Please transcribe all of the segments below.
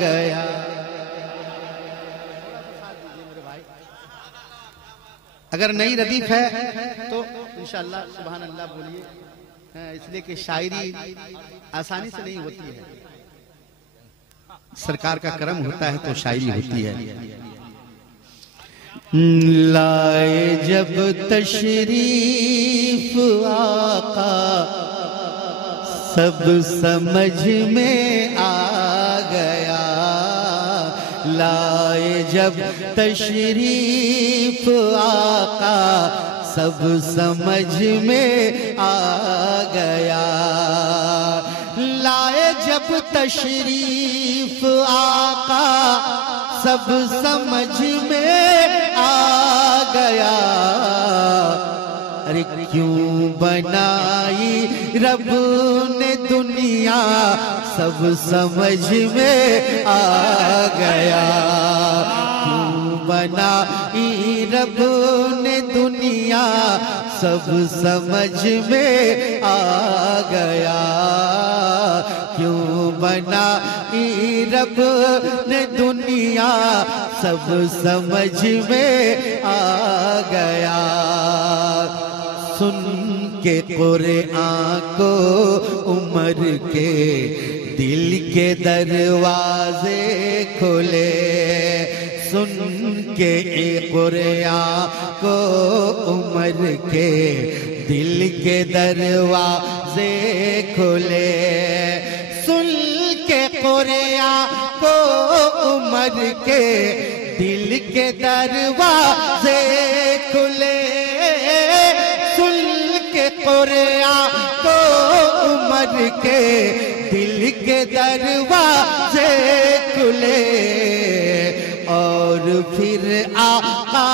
गया। अगर नई रदीफ है तो इंशाअल्लाह सुभान अल्लाह बोलिए, इसलिए कि शायरी आसानी से नहीं होती है, सरकार का करम होता है तो शायरी होती है। लाए जब तशरीफ आका सब समझ में आ गया। लाए जब तशरीफ आका सब समझ में आ गया। लाए जब तशरीफ आका सब समझ में आ गया। अरे क्यों बनाई रब ने दुनिया सब समझ में आ गया। क्यों बनाई रब ने दुनिया सब समझ में आ गया। क्यों बनाई रब ने दुनिया सब समझ में आ गया। सुन के कुरान को उमर के दिल के दरवाजे खुले। सुन के कुरान को उमर के दिल के दरवाजे खुले। सुन के कुरान को उमर के दिल के दरवाजे खुले। सुन के कुरान को उमर के दिल के दरवाजे खुले। और फिर आका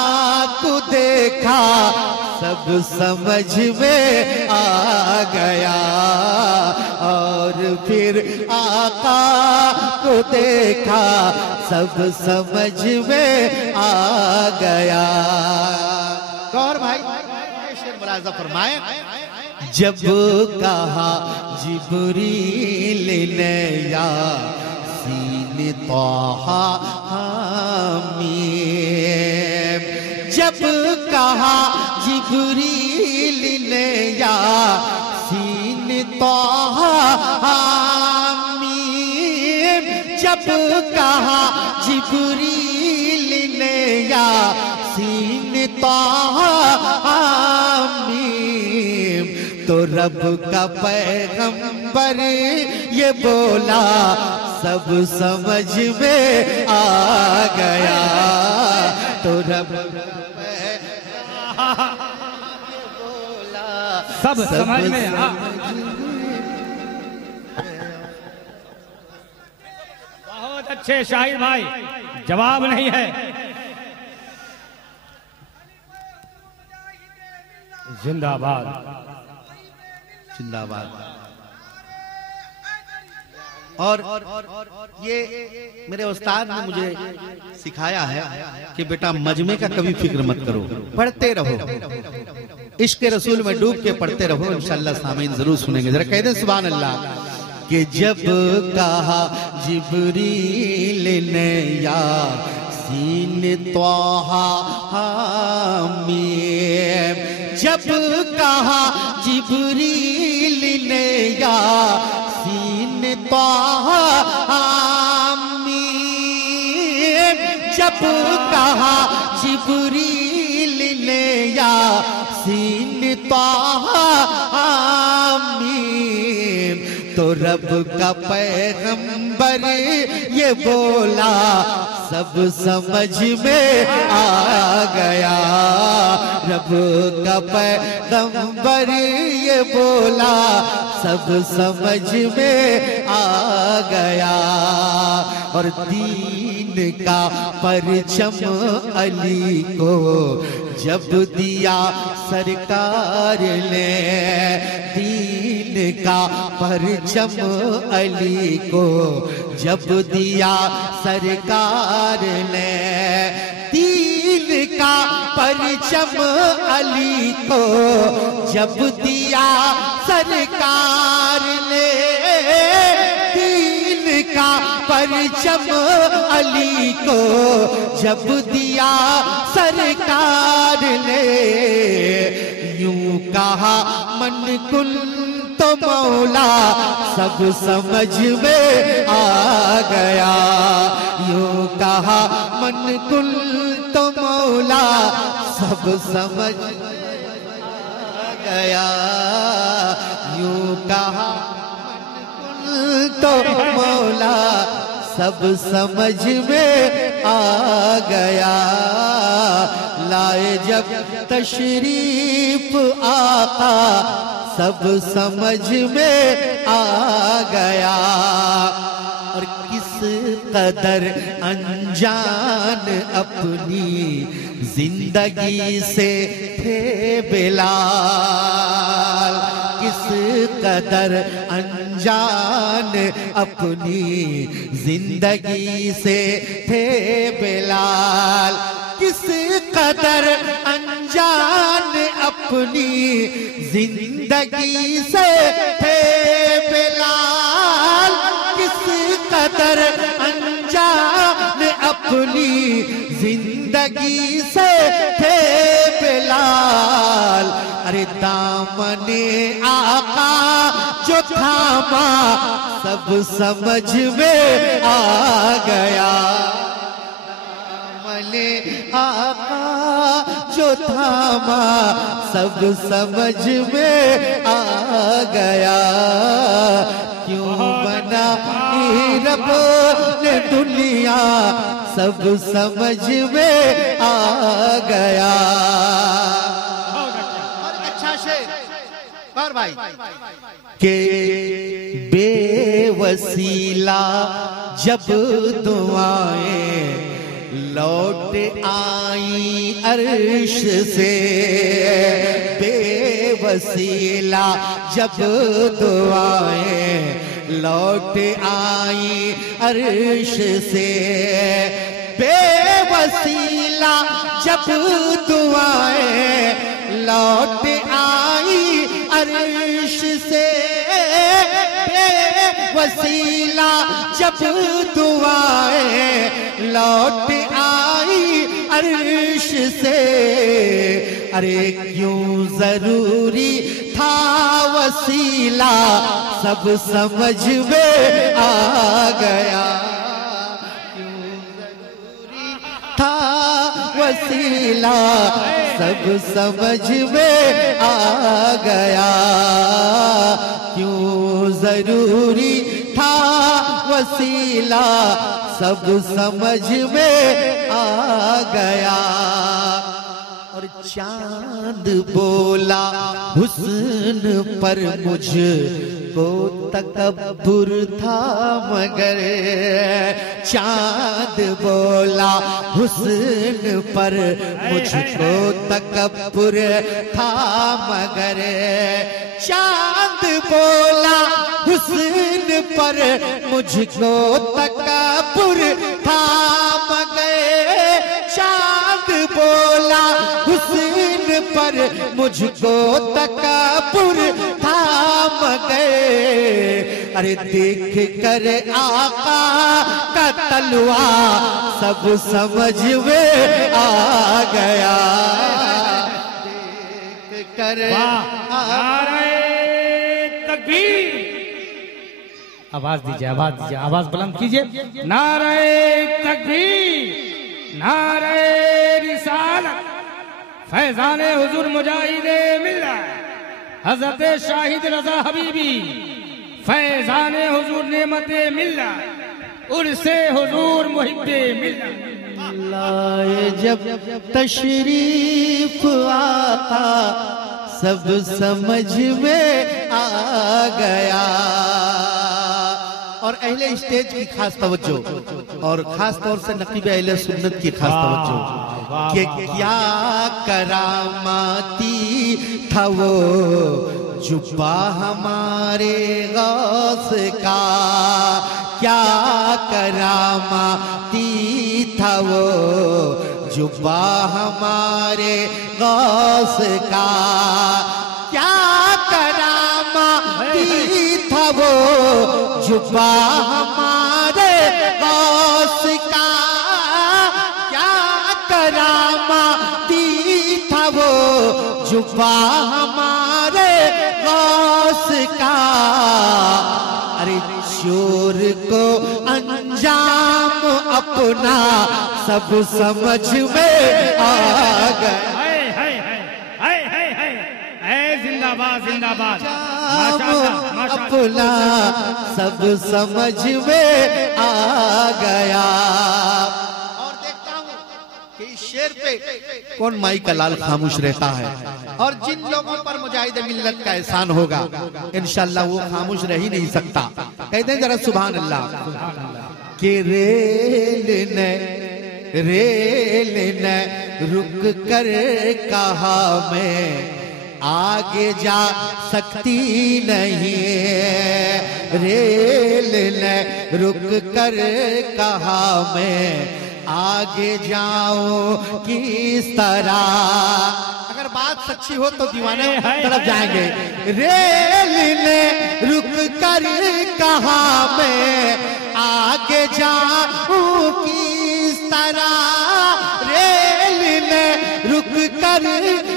को देखा सब समझ में आ गया। और फिर आका को देखा सब समझ में आ गया। गौर भाई शेर मुलाज़ा फरमाए। जब कहा जिब्रील ने या सीन तोहा हामीम। जब कहा जिब्रील ने या सीन तोहा हामीम। जब कहा जिब्रील ने या सीन तोहा हामीम। तो रब का पैगंबर ये बोला सब समझ में आ गया। तो रब बोला सब समझ में आ। बहुत अच्छे शाहिर भाई, जवाब नहीं है। जिंदाबाद जिंदाबाद। और ये मेरे उस्ताद ने मुझे सिखाया है कि बेटा मजमे का कभी फिक्र मत करो, पढ़ते रहो, इश्क रसूल में डूब के पढ़ते रहो, इंशाअल्लाह सामीन जरूर सुनेंगे। जरा कह दे सुभान अल्लाह। कि जब कहा जिब्रील ने या सीन तोहा हामीम। जब कहा जिब्रील ने या सीन तोहा हामीम। जब कहा जिब्रील ने या सीन तोहा हामीम। तो रब का पैगंबर ये बोला सब समझ में आ गया। रब का पैगंबर ये बोला सब समझ में आ गया। और दीन का परचम अली को जब दिया सरकार ने। दीन का परचम अली को जब दिया सरकार ने। दीन का परचम अली को जब दिया सरकार ने। दीन का परचम अली को जब दिया सरकार ने, यूं कहा मन कुल तो मौला सब समझ में आ गया। यूं कहा मन कुल तो मौला सब समझ में आ गया। यूं कहा मन कुल तो मौला सब समझ में आ गया। लाए जब तशरीफ आका सब समझ में आ गया। और किस कदर अनजान अपनी जिंदगी से थे बिलाल, किस कदर अनजान अपनी जिंदगी से थे बिलाल, किस कदर अनजान अपनी जिंदगी से थे बिलाल, किस कदर अनजान अपनी जिंदगी से थे बिलाल। अरे दामने आका जो थामा सब समझ में आ गया। दामने आका जो थामा सब समझ में आ गया। क्यों बना रब ने दुनिया सब समझ में आ गया। और अच्छा शेर और भाई के बेवसीला जब दुआएं लौट आई अर्श से, बेवसीला जब दुआएं लौट आई अर्श से, बेवसीला जब दुआएं लौट आई अर्श से, बेवसीला जब दुआएं लौट आई अर्श से। अरे क्यों जरूरी था वसीला सब समझ में आ गया। क्यों जरूरी था वसीला सब समझ में आ गया। क्यों जरूरी था वसीला सब समझ में आ गया। और चांद बोला हुस्न पर मुझ को तकब्बुर था मगर, चांद बोला हुस्न पर मुझको तकब्बुर था मगर, चांद बोला हुस्न पर मुझको तकब्बुर था मगर, चांद बोला हुस्न पर मुझको तकब्बुर था मगर। अरे देख कर आका का तलवा सब समझ में आ गया। देख कर नारे तकबीर, आवाज दीजिए, आवाज दीजिए, आवाज बुलंद कीजिए। नारे तकबीर, नारे रिसालत, फैजाने हुजूर मुजाहिदे मिल्लत हजरत शाहिद रजा हबीबी, फैजाने हुजूर नेमते मिल्लत उर्से हुजूर मुहिब्बे मिल्लत। लाए जब तशरीफ आता सब समझ में आ गया। और अहले स्टेज की खास तवज्जो और खास तौर से नकीब अहले सुन्नत की खास तवज्जो कि क्या करामाती था वो जुब्बा हमारे गौस का, क्या करामाती था वो जुब्बा हमारे गौस का, क्या करामाती था वो जुब्बा हमारे जुब्बा हमारे गौस का, अरे चोर को अंजाम अपना सब समझ में आ गया। जिंदाबाद जिंदाबाद, अपना सब समझ में आ गया। और देखता हूँ कि इस शेर पे कौन माई का लाल खामोश रहता है, और जिन लोगों पर मुजाहिद मिल्लत का एहसान होगा इंशाअल्लाह वो खामोश रह ही नहीं सकता। कहते हैं जरा सुभान अल्लाह। कि रेल ने रुक कर कहा मैं आगे जा सकती नहीं, रेल ने रुक कर कहा मैं आगे जाऊं किस तरह। अगर बात सच्ची हो तो दीवाने तरफ जाएंगे। रेल ने रुक कर कहा मैं आगे जाऊं किस तरह, रेल ने रुक कर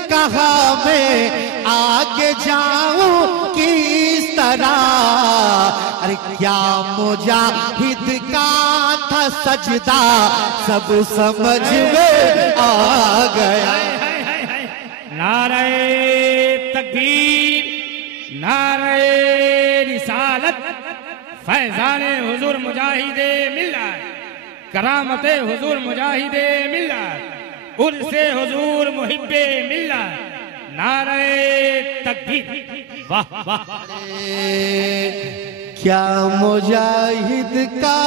कहा मैं आगे जाऊं किस तरह। अरे क्या मुजाहिद का था सजदा सब समझ में आ गया। नारे तकबीर, नारे रिसालत, फैजाने हुजूर मुजाहिदे मिल्लत, करामते हुजूर मुजाहिदे मिल्लत, उर्से हुजूर मुहिब्बे मिल्लत, नारे तकबीर। वाह वाह। क्या मुजाहिद का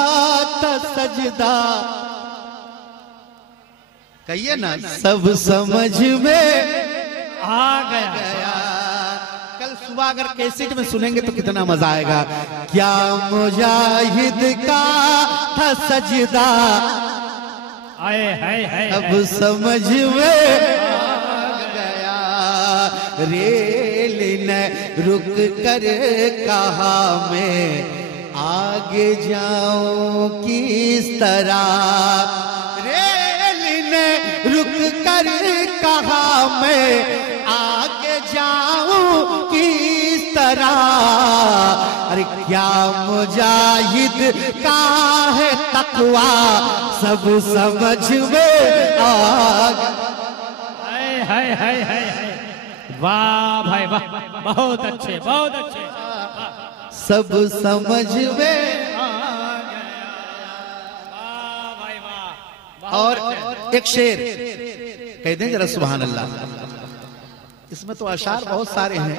था सजदा, कहिए ना सब समझ में आ गया। कल सुबह अगर कैसेट में सुनेंगे तो कितना मजा आएगा। क्या मुजाहिद का था सजदा, अब समझ में आ गया। रेल ने रुक कर कहा मैं आगे जाऊं किस तरह, रेल ने रुक कर कहा मैं आगे जाऊं किस तरह। अरे क्या मुजाहिद का है तकवा सब समझ में आ गया। वाह भाई वाह, बहुत अच्छे बहुत अच्छे। सब समझ में आ गया। वाह भाई वाह। और एक शेर कह दें जरा सुभान अल्लाह। इसमें तो अशार बहुत सारे हैं,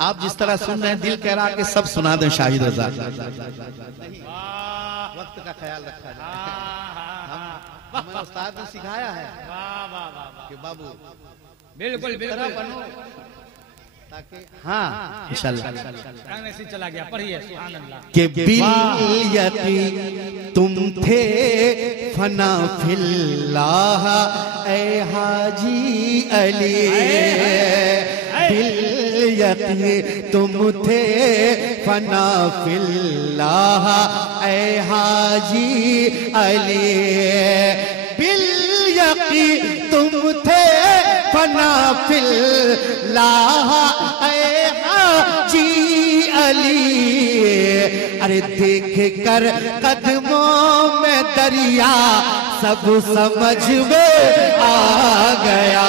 आप जिस तरह सुन रहे हैं दिल कह रहा कि सब सुना दें शाहिद रजा। वक्त का ख्याल रखा जाए। हमें उस्ताद ने सिखाया है कि बाबू बिल्कुल बिल्कुल बनो ताकि हाँ इंशाल्लाह चला गया। पढ़िए सुभान अल्लाह। के बिल तुम थे फना फिल्लाह ए हाजी अली, बिल यकी तुम थे फना फिल्लाह ए हाजी अली, बिल यकी तुम थे फना फिल्लाह ए हाजी अली। अरे देख कर कदमों में दरिया सब समझ में आ गया,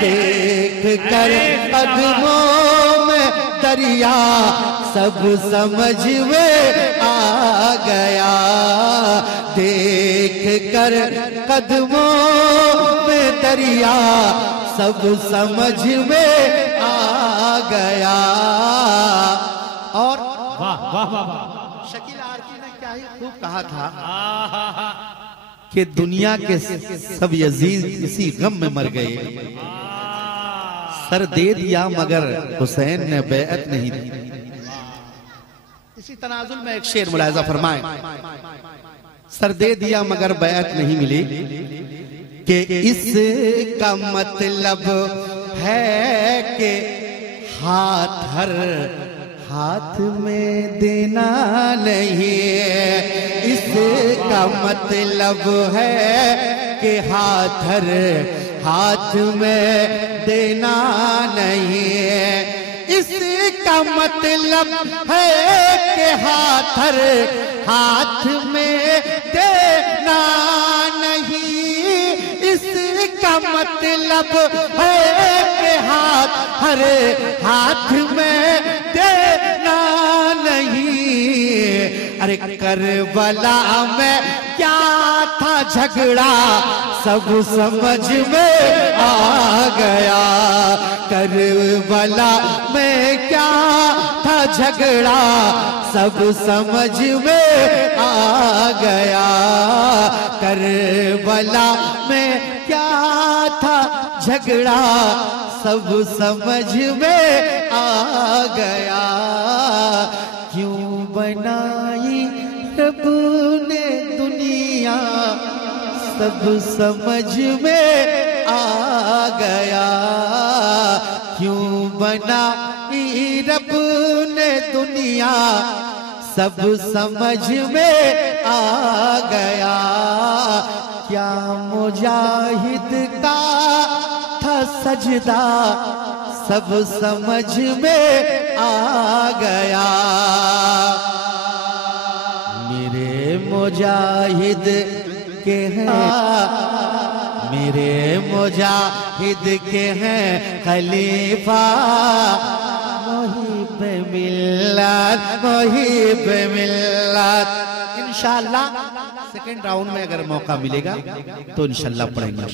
देख कर कदमों में दरिया सब समझ में आ गया, देख कर कदमों में दरिया सब समझ में आ गया। और वाह वाह वाह। शकील आरती ने क्या ही खूब कहा था कि दुनिया के सब यजीद इसी गम में मर गए, सर दे दिया मगर हुसैन ने बैअत नहीं दी। इसी तनाजुल में एक शेर मुलाहिजा फरमाए, सर दे दिया मगर बैअत नहीं मिली, कि इसका मतलब है कि हाथ हर हाथ में देना नहीं, इसका मतलब है कि हाथ हर हाथ में देना नहीं है। इसका मतलब है कि हाथ में देना नहीं। इसका मतलब है कि हाथ में देना नहीं। अरे करबला में क्या था झगड़ा सब समझ में आ गया। करबला में क्या था झगड़ा सब समझ में आ गया। करबला में क्या था झगड़ा सब समझ में आ गया। क्यों बनाई रब ने दुनिया सब समझ में आ गया। क्यों बनाई रब ने दुनिया सब समझ में आ गया। क्या मुजाहिद का था सजदा सब समझ में आ गया। मेरे मुजाहिद के हैं, मेरे मुजाहिद के हैं खलीफा। मुहिब मिल्लत, मुहिब मिल्लत। इंशाअल्लाह सेकेंड राउंड में अगर मौका मिलेगा तो इंशाअल्लाह पढ़ेंगे।